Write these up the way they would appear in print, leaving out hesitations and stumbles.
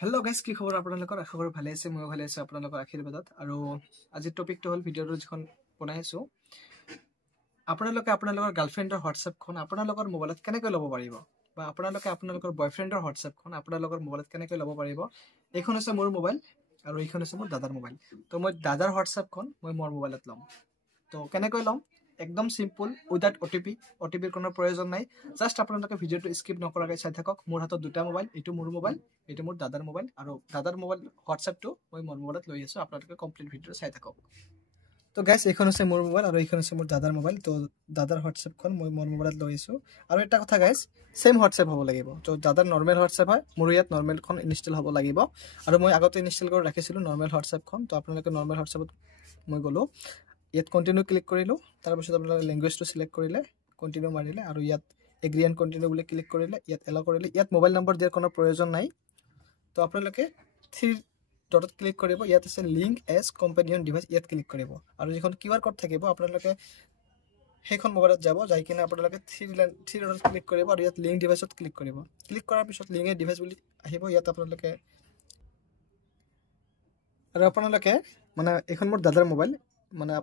Hello' guys, কি খবৰ আপোনালোকৰ? আশা কৰোঁ ভালে আছে, ময়ো ভালে আছোঁ আপোনালোকৰ আশীৰ্বাদত। আৰু আজিৰ টপিকটো হ'ল ভিডিঅ'টো যিখন বনাই আছোঁ, আপোনালোকে আপোনালোকৰ গাৰ্লফ্ৰেণ্ডৰ হোৱাটছএপখন আপোনালোকৰ মোবাইলত কেনেকৈ ল'ব পাৰিব, বা আপোনালোকে আপোনালোকৰ বয়ফ্ৰেণ্ডৰ হোৱাটছএপখন আপোনালোকৰ মোবাইলত কেনেকৈ ল'ব পাৰিব। এইখন হৈছে মোৰ মোবাইল আৰু এইখন হৈছে মোৰ দাদাৰ মোবাইল। তো মই দাদাৰ হোৱাটছএপখন মই মোৰ মোবাইলত ল'ম। তো কেনেকৈ ল'ম? একদম চিম্পুল, উইদাউট অ'টিপিৰ কোনো প্ৰয়োজন নাই। জাষ্ট আপোনালোকে ভিডিঅ'টো স্কিপ নকৰাকৈ চাই থাকক। মোৰ হাতত দুটা মোবাইল, এইটো মোৰ মোবাইল, এইটো মোৰ দাদাৰ মোবাইল, আৰু দাদাৰ মোবাইল হোৱাটছএপটো মই মোৰ মোবাইলত লৈ আছোঁ। আপোনালোকে কমপ্লিট ভিডিঅ'টো চাই থাকক। তো গাইজ, এইখন হৈছে মোৰ মোবাইল আৰু এইখন হৈছে মোৰ দাদাৰ মোবাইল। তো দাদাৰ হোৱাটছএপখন মই মোৰ মোবাইলত লৈ আছোঁ। আৰু এটা কথা গাইজ, ছেম হোৱাটছএপ হ'ব লাগিব। তো দাদাৰ নৰ্মেল হোৱাটছএপ হয়, মোৰ ইয়াত নৰ্মেলখন ইনষ্টল হ'ব লাগিব। আৰু মই আগতে ইনষ্টল কৰি ৰাখিছিলোঁ নৰ্মেল হোৱাটছএপখন। তো আপোনালোকে নৰ্মেল হোৱাটছএপত মই গ'লোঁ, ইয়াত কণ্টিনিউ ক্লিক কৰিলোঁ। তাৰপিছত আপোনালোকে লেংগুৱেজটো চিলেক্ট কৰিলে, কণ্টিনিউ মাৰিলে, আৰু ইয়াত এগ্ৰি এণ্ড কণ্টিনিউ বুলি ক্লিক কৰিলে, ইয়াত এলাউ কৰিলে। ইয়াত মোবাইল নম্বৰ দিয়াৰ কোনো প্ৰয়োজন নাই। তো আপোনালোকে থ্ৰী ডটত ক্লিক কৰিব, ইয়াত আছে লিংক এজ কম্পেনিয়ন ডিভাইচ, ইয়াত ক্লিক কৰিব। আৰু যিখন QR কোড থাকিব আপোনালোকে সেইখন মোবাইলত যাব, যাই কিনে আপোনালোকে থ্ৰী ডটত ক্লিক কৰিব আৰু ইয়াত লিংক ডিভাইচত ক্লিক কৰিব। ক্লিক কৰাৰ পিছত লিংক ডিভাইচ বুলি আহিব, ইয়াত আপোনালোকে মানে এইখন মোৰ দাদাৰ মোবাইল, মানে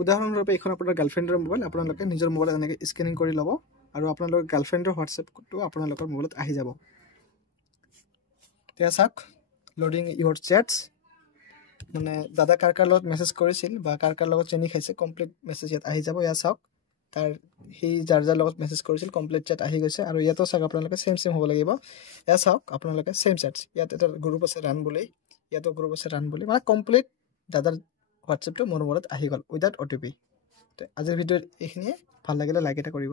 উদাহৰণস্বৰূপে এইখন আপোনাৰ গাৰ্লফ্ৰেণ্ডৰ মোবাইল। আপোনালোকে নিজৰ মোবাইলত এনেকৈ স্কেনিং কৰি ল'ব আৰু আপোনালোকৰ গাৰ্লফ্ৰেণ্ডৰ হোৱাটছএপটো আপোনালোকৰ মোবাইলত আহি যাব। এতিয়া চাওক, লোডিং ইউৰ চেটছ, মানে দাদা কাৰ কাৰ লগত মেছেজ কৰিছিল বা কাৰ কাৰ লগত চেনি খাইছে, কমপ্লিট মেছেজ ইয়াত আহি যাব। ইয়াত চাওক, সি যাৰ লগত মেছেজ কৰিছিল কমপ্লিট চেট আহি গৈছে। আৰু ইয়াতো চাওক আপোনালোকে ছেম হ'ব লাগিব। ইয়াত চাওক আপোনালোকে ছেম চেটছ, ইয়াত এটা গ্ৰুপ আছে ৰান বুলি, ইয়াতো গ্ৰুপ আছে ৰান বুলি, মানে কমপ্লিট দাদাৰ হোৱাটছএপটো মোৰ মোবাইলত আহি গ'ল উইদাউট অ'টিপি। আজিৰ ভিডিঅ'ত এইখিনিয়ে। ভাল লাগিলে লাইক এটা কৰিব।